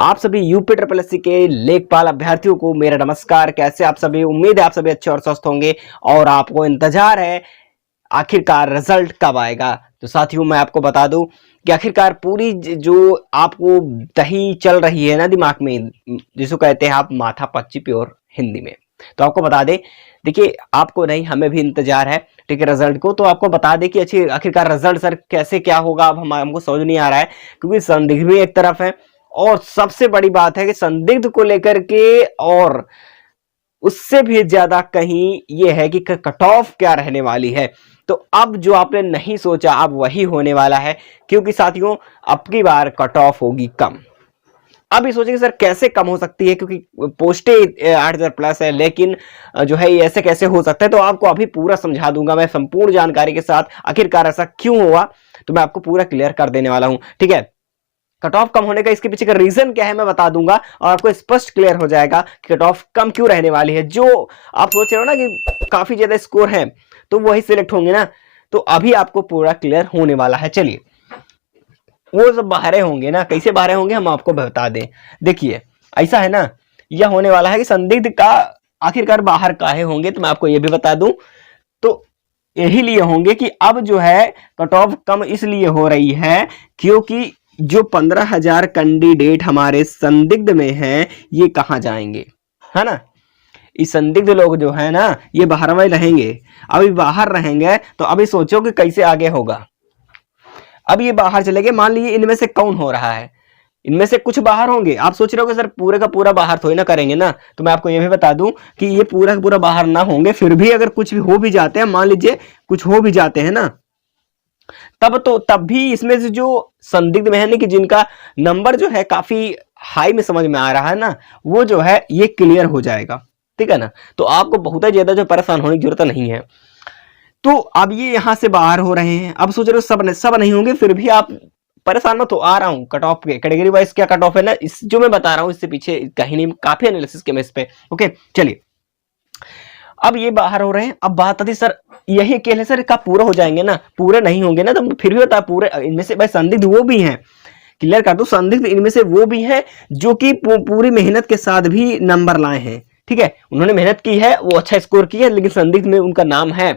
आप सभी UP triple SC के लेखपाल अभ्यर्थियों को मेरा नमस्कार। कैसे आप सभी? उम्मीद है आप सभी अच्छे और स्वस्थ होंगे और आपको इंतजार है आखिरकार रिजल्ट कब आएगा। तो साथियों मैं आपको बता दूं कि आखिरकार पूरी जो आपको दही चल रही है ना दिमाग में, जिसको कहते हैं आप माथा पच्ची प्योर हिंदी में, तो आपको बता दे, देखिए आपको नहीं हमें भी इंतजार है ठीक है रिजल्ट को। तो आपको बता दे कि अच्छी आखिरकार रिजल्ट सर कैसे क्या होगा, अब हमको समझ नहीं आ रहा है क्योंकि संदिग्ध भी एक तरफ है और सबसे बड़ी बात है कि संदिग्ध को लेकर के और उससे भी ज्यादा कहीं ये है कि कट ऑफ क्या रहने वाली है। तो अब जो आपने नहीं सोचा अब वही होने वाला है, क्योंकि साथियों अब की बार कट ऑफ होगी कम। अब ये सोचेंगे सर कैसे कम हो सकती है, क्योंकि पोस्टें 8,000 प्लस है, लेकिन जो है ये ऐसे कैसे हो सकता है। तो आपको अभी पूरा समझा दूंगा मैं संपूर्ण जानकारी के साथ, आखिरकार ऐसा क्यों हुआ तो मैं आपको पूरा क्लियर कर देने वाला हूं। ठीक है, कट ऑफ कम होने का इसके पीछे का रीजन क्या है मैं बता दूंगा और आपको स्पष्ट क्लियर हो जाएगा कि कट ऑफ कम क्यों रहने वाली है। जो आप सोच रहे हो ना कि काफी ज्यादा स्कोर है तो वही सिलेक्ट होंगे ना, तो अभी आपको पूरा क्लियर होने वाला है। चलिए, वो सब बाहरे होंगे ना, कैसे बाहरे होंगे हम आपको बता दें। देखिए ऐसा है ना, यह होने वाला है कि संदिग्ध का आखिरकार बाहर काहे होंगे, तो मैं आपको यह भी बता दूं। तो यही लिए होंगे कि अब जो है कट ऑफ कम इसलिए हो रही है क्योंकि जो 15,000 कैंडिडेट हमारे संदिग्ध में हैं ये कहां जाएंगे, है ना। इस संदिग्ध लोग जो है ना ये बाहर में रहेंगे। अभी बाहर रहेंगे तो अभी सोचो कि कैसे आगे होगा। अब ये बाहर चले गए, मान लीजिए इनमें से कौन हो रहा है, इनमें से कुछ बाहर होंगे। आप सोच रहे हो कि सर पूरे का पूरा बाहर थोड़ी ना करेंगे ना, तो मैं आपको ये भी बता दूं कि ये पूरा का पूरा बाहर ना होंगे, फिर भी अगर कुछ भी हो भी जाते हैं, मान लीजिए कुछ हो भी जाते हैं ना, तब भी इसमें से जो संदिग्ध में है ना कि जिनका नंबर जो है काफी हाई में समझ में आ रहा है ना, वो जो है ये क्लियर हो जाएगा। ठीक है ना, तो आपको बहुत ही ज्यादा जो परेशान होने की जरूरत नहीं है। तो अब ये यहां से बाहर हो रहे हैं, अब सोच रहे हो सब नहीं होंगे, फिर भी आप परेशान मत हो, आ रहा हूं कट ऑफ के कैटेगरी वाइज क्या कट ऑफ है ना, इस जो मैं बता रहा हूं इससे पीछे कहीं नहीं, काफी एनालिसिस किया मैं इस पे। ओके चलिए, अब ये बाहर हो रहे हैं। अब बात आती सर यही अकेले सर कब पूरा हो जाएंगे ना, पूरे नहीं होंगे ना, तो फिर भी बता पूरे इनमें से भाई संदिग्ध वो भी हैं, क्लियर कर दो, संदिग्ध इनमें से वो भी हैं जो कि पूरी मेहनत के साथ भी नंबर लाए हैं। ठीक है, उन्होंने मेहनत की है, वो अच्छा स्कोर किया है, लेकिन संदिग्ध में उनका नाम है,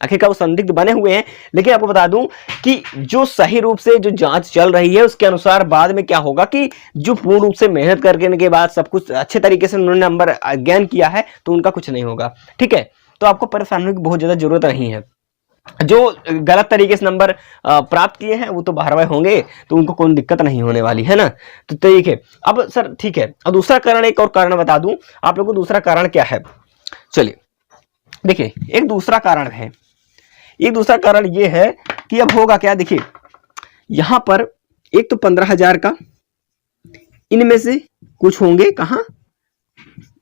आखिरकार वो संदिग्ध बने हुए हैं। लेकिन आपको बता दूं कि जो सही रूप से जो जांच चल रही है उसके अनुसार बाद में क्या होगा कि जो पूर्ण रूप से मेहनत करने के बाद सब कुछ अच्छे तरीके से उन्होंने नंबर गेन किया है तो उनका कुछ नहीं होगा। ठीक है, तो आपको परेशान होने की बहुत ज्यादा जरूरत नहीं है। जो गलत तरीके से नंबर प्राप्त किए हैं वो तो बाहरवाई होंगे, तो उनको कोई दिक्कत नहीं होने वाली है ना। तो ठीक है, अब सर ठीक है, अब दूसरा कारण, एक और कारण बता दूं आप लोगों को, दूसरा कारण क्या है। चलिए देखिए, एक दूसरा कारण है, एक दूसरा कारण ये है कि अब होगा क्या। देखिए यहां पर एक तो 15,000 का, इनमें से कुछ होंगे कहां,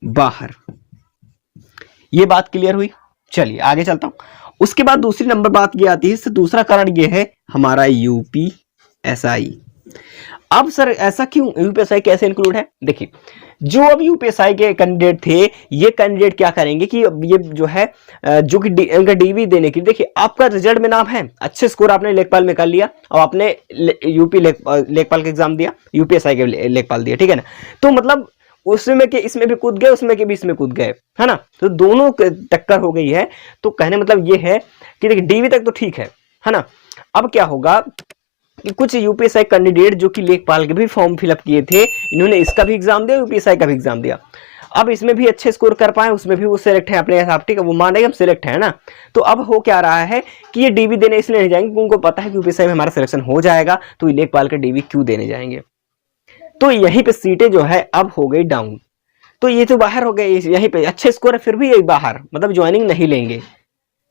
बाहर, ये बात क्लियर हुई। चलिए आगे चलता हूं। उसके बाद दूसरी नंबर बात ये आती है, दूसरा कारण ये है हमारा यूपीएसआई। अब सर ऐसा क्यों, यूपीएसआई कैसे इंक्लूड है। देखिए जो अब यूपीएसआई के कैंडिडेट थे, ये कैंडिडेट क्या करेंगे कि ये जो है जो कि इनका डीवी देने की, देखिए आपका रिजल्ट में नाम है, अच्छे स्कोर आपने लेखपाल में कर लिया और आपने यूपी लेखपाल का एग्जाम दिया, यूपीएसआई के लेखपाल दिया, ठीक है ना। तो मतलब उसमें के इसमें भी कूद गए, उसमें के भी इसमें कूद गए, है ना, तो दोनों टक्कर हो गई है। तो कहने मतलब ये है कि देखिए डीवी तक तो ठीक है ना। अब क्या होगा कि कुछ यूपीएसआई कैंडिडेट जो कि लेखपाल के भी फॉर्म फिलअप किए थे, इन्होंने इसका भी एग्जाम दिया, यूपीएसआई का भी एग्जाम दिया, अब इसमें भी अच्छे स्कोर कर पाए, उसमें भी वो सिलेक्ट है अपने हिसाब, ठीक है, वो मान रहे हम सिलेक्ट है ना। तो अब हो क्या रहा है कि ये डीवी देने इसलिए नहीं जाएंगे क्योंकि उनको पता है कि यूपीएसआई में हमारा सिलेक्शन हो जाएगा, तो ये लेखपाल का डीवी क्यों देने जाएंगे। तो यहीं पे सीटें जो है अब हो गई डाउन। तो ये तो बाहर हो गए, यहीं पे अच्छे स्कोर है फिर भी ये बाहर, मतलब ज्वाइनिंग नहीं लेंगे,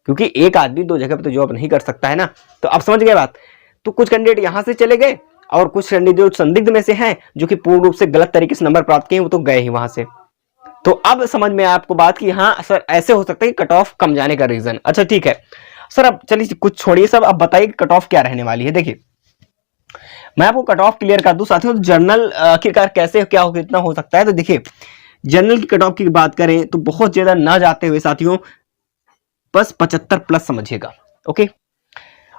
क्योंकि एक आदमी दो जगह पे तो जॉब नहीं कर सकता है ना। तो अब समझ गए बात। तो कुछ कैंडिडेट यहां से चले गए और कुछ कैंडिडेट संदिग्ध में से हैं जो कि पूर्ण रूप से गलत तरीके से नंबर प्राप्त किए, वो तो गए ही वहां से। तो अब समझ में आया आपको बात कि हाँ सर ऐसे हो सकता है कि कट ऑफ कम जाने का रीजन। अच्छा ठीक है सर, अब चलिए कुछ छोड़िए सब, अब बताइए कट ऑफ क्या रहने वाली है। देखिए मैं आपको कट ऑफ क्लियर कर दूं साथियों, जर्नल आखिरकार कैसे क्या हो कितना हो सकता है। तो देखिए जनरल की कट ऑफ की बात करें तो बहुत ज्यादा ना जाते हुए साथियों बस 75 प्लस समझिएगा। ओके,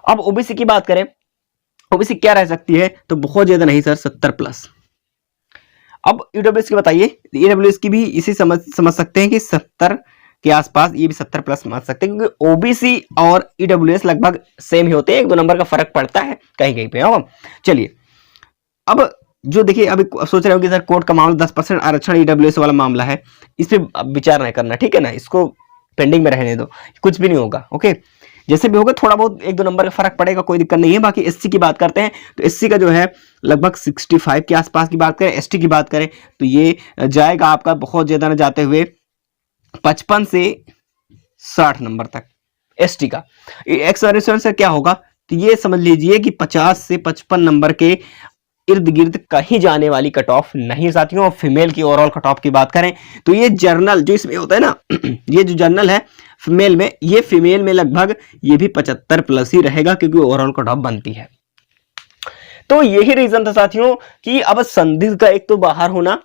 अब ओबीसी की बात करें, ओबीसी क्या रह सकती है, तो बहुत ज्यादा नहीं सर 70 प्लस। अब ईडब्ल्यूएस की बताइए, ईडब्ल्यूएस की भी इसी समझ सकते हैं कि 70 के आसपास, ये भी 70 प्लस मान सकते हैं, क्योंकि ओबीसी और ईडब्ल्यूएस लगभग सेम ही होते हैं, 1-2 नंबर का फर्क पड़ता है कहीं कहीं पे। अब चलिए, अब जो देखिए, अभी सोच रहे हो कि सर कोर्ट का मामला 10% आरक्षण ईडब्ल्यूएस वाला मामला है, इस पे विचार नहीं करना, ठीक है ना, इसको पेंडिंग में रहने दो, कुछ भी नहीं होगा। ओके, जैसे भी होगा थोड़ा बहुत 1-2 नंबर का फर्क पड़ेगा, कोई दिक्कत नहीं है। बाकी एससी की बात करते हैं तो एससी का जो है लगभग 65 के आसपास की बात करें, एसटी की बात करें तो ये जाएगा आपका बहुत ज्यादा न जाते हुए 55 से 60 नंबर तक एसटी का। एक्स सर्विसमैन से क्या होगा, तो ये समझ लीजिए कि 50 से 55 नंबर के इर्द गिर्द कहीं जाने वाली कट ऑफ नहीं साथियों। और फीमेल की ओवरऑल कट ऑफ की बात करें तो ये जर्नल जो इसमें होता है ना ये जो जर्नल है फीमेल में, ये फीमेल में लगभग ये भी 75 प्लस ही रहेगा, क्योंकि ओवरऑल कट ऑफ बनती है। तो यही रीजन था साथियों कि अब संदिग्ध का एक तो बाहर होना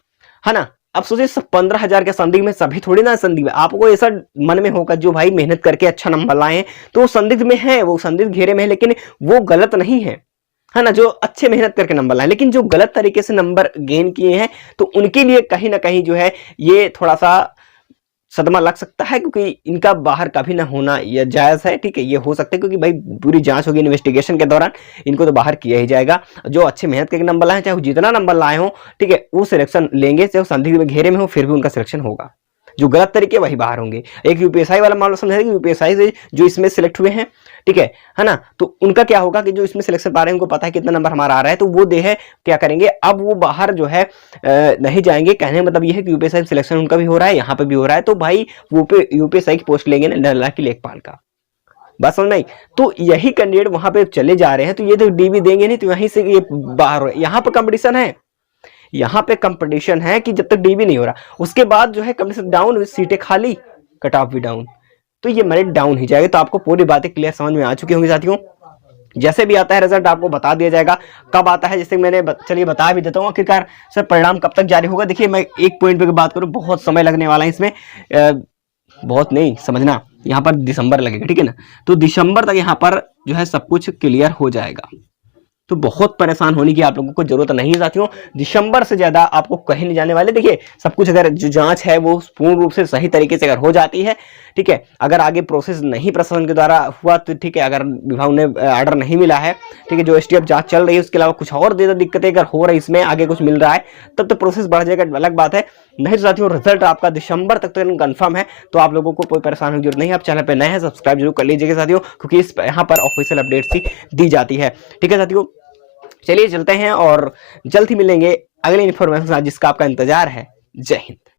है ना। अब सोचिए 15,000 के संदिग्ध में सभी थोड़ी ना संदिग्ध, आपको ऐसा मन में होगा जो भाई मेहनत करके अच्छा नंबर लाए हैं तो वो संदिग्ध में है, वो संदिग्ध घेरे में है, लेकिन वो गलत नहीं है ना, जो अच्छे मेहनत करके नंबर लाए। लेकिन जो गलत तरीके से नंबर गेन किए हैं तो उनके लिए कहीं ना कहीं जो है ये थोड़ा सा सदमा लग सकता है, क्योंकि इनका बाहर कभी ना होना यह जायज है, ठीक है, ये हो सकता है क्योंकि भाई पूरी जांच होगी इन्वेस्टिगेशन के दौरान, इनको तो बाहर किया ही जाएगा। जो अच्छे मेहनत करके नंबर लाए, चाहे वो जितना नंबर लाए हो, ठीक है, वो सिलेक्शन लेंगे, चाहे वो संदिग्ध में घेरे में हो, फिर भी उनका सिलेक्शन होगा। जो गलत तरीके वही बाहर होंगे। एक यूपीएसआई वाला मामला समझा, यूपीएसआई से जो इसमें सिलेक्ट हुए हैं, ठीक है ना, तो उनका क्या होगा कि जो इसमें सिलेक्शन पा रहे हैं उनको पता है कितना नंबर हमारा आ रहा है, तो वो दे है क्या करेंगे, अब वो बाहर जो है नहीं जाएंगे। कहने का मतलब ये है कि यूपीएसआई सिलेक्शन उनका भी हो रहा है, यहाँ पे भी हो रहा है, तो भाई वो यूपीएसआई की पोस्ट लेंगे ना 1.5 लाख की लेखपाल का, बात समझ नहीं। तो यही कैंडिडेट वहां पे चले जा रहे हैं, तो ये तो डीबी देंगे नहीं, तो वहीं से ये बाहर, यहाँ पे कंपटीशन है, यहाँ पे कंपटीशन है कि जब तक डीबी नहीं हो रहा, उसके बाद जो है कंपटीशन डाउन, सीटें खाली, कट ऑफ भी डाउन, तो ये मेरिट डाउन ही जाएगा। तो आपको पूरी बातें क्लियर समझ में आ चुकी होंगी साथियों। जैसे भी आता है रिजल्ट आपको बता दिया जाएगा, कब आता है जैसे मैंने चलिए बता भी देता हूँ आखिरकार सर परिणाम कब तक जारी होगा। देखिए मैं एक पॉइंट पे बात करूँ, बहुत समय लगने वाला है इसमें, बहुत नहीं समझना, यहाँ पर दिसंबर लगेगा, ठीक है ना, तो दिसंबर तक यहाँ पर जो है सब कुछ क्लियर हो जाएगा। तो बहुत परेशान होने की आप लोगों को जरूरत नहीं है साथियों, दिसंबर से ज्यादा आपको कहीं नहीं जाने वाले। देखिए सब कुछ अगर जो जांच है वो पूर्ण रूप से सही तरीके से अगर हो जाती है, ठीक है, अगर आगे प्रोसेस नहीं प्रशासन के द्वारा हुआ तो ठीक है, अगर विभाग ने ऑर्डर नहीं मिला है, ठीक है, जो एसटीएफ जांच चल रही है उसके अलावा कुछ और दिक्कतें अगर हो रही इसमें आगे कुछ मिल रहा है तब तो प्रोसेस बढ़ जाएगा, अलग बात है। नहीं तो साथियों रिजल्ट आपका दिसंबर तक तो कंफर्म है, तो आप लोगों को कोई परेशान होने की जरूरत नहीं है। आप चैनल पे नए हैं सब्सक्राइब जरूर कर लीजिएगा साथियों, क्योंकि इस यहाँ पर ऑफिशियल अपडेट्स ही दी जाती है, ठीक है साथियों। चलिए चलते हैं और जल्द ही मिलेंगे अगले इन्फॉर्मेशन जिसका आपका इंतजार है। जय हिंद।